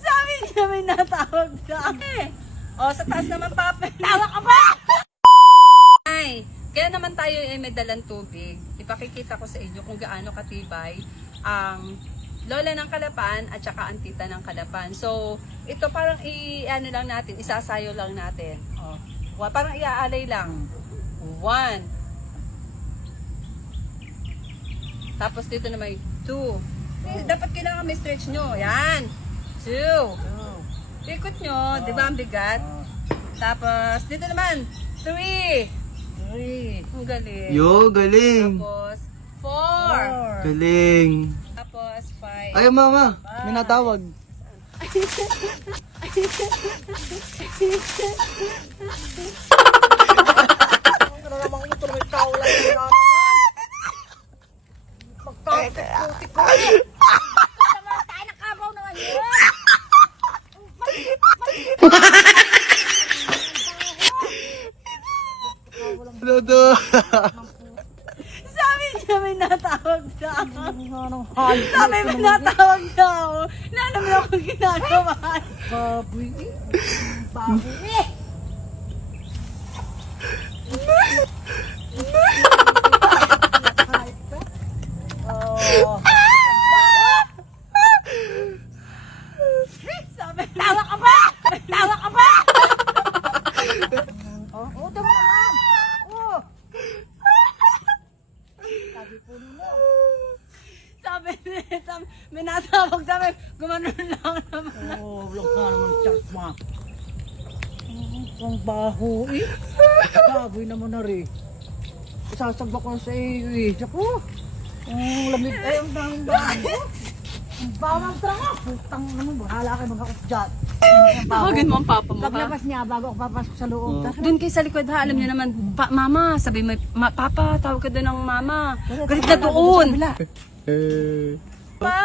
Sabi niya may natawag sa O, sa taas naman, Papa. Tawa ka ba? Ay, kaya naman tayo ay may dalang tubig. Ipakikita ko sa inyo kung gaano katibay ang lola ng Kalapan at saka ang tita ng Kalapan. So, ito parang ano lang natin, isasayo lang natin. O, parang iaalay lang. 1. Tapos dito naman 2. Dapat kailangan may stretch nyo. Yan. 2. Ikot nyo. Di ba ang bigat? Tapos dito naman 3. Ang galing. Yo, galing. Tapos 4. Galing. Tapos 5. Ay, mama. May natawag. Lodo. Sabi niya may natawag daw. Sabi may natawag daw. Na naman ako ginagawa. Baboy. Baboy. Sabi, tawa ka ba? Tawa ka ba? Oo, tama naman. Oo. Sabi po nila. Sabi, may natawag sa amin. Gumanon lang naman. Oo, wala ka naman chat ma. Ang baho eh. Baboy naman na rin. Isasagba ko sa iyo eh. Ako. Ang lamig. Ay, ang daming baho. Ang bawang tranga. Putang naman. Bahala kayo mag-akot dyan. Tawagin mo ang papa mo, ha? Paglabas niya bago ako papasok sa loob. Doon kayo sa likod, ha? Alam niyo naman, mama, sabi mo, papa, tawag ka doon ng mama. Galit na doon. Pa,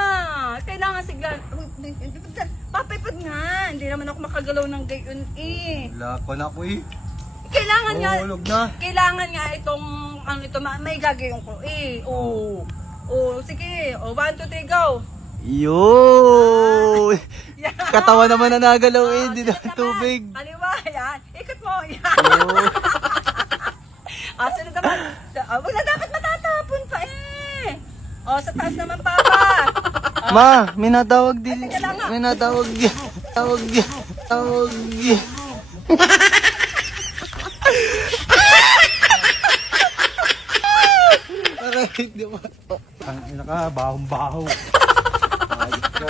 kailangan sigla. Papipad nga. Hindi naman ako makagalaw ng gayon eh. Wala ko na ko eh. Kailangan nga. Hulog na. Kailangan nga itong, ano ito, may gagawin ko eh. Oo. Oo, sige. O, 1, 2, 3, go. Yo! Yan. Katawan naman na nagalaw eh. Hindi na Sunod naman. tubig. Kaliwa, yan. Ikot mo, yan. Yo. Sunod naman. Wala dapat matatapon pa eh. O, sa taas naman, Papa. Ma, may natawag din. Ay, teka lang, May natawag din. Tawag din. Tawag din. Aray, di ba? Ang ina ka, bahong-baho. Ayos ka.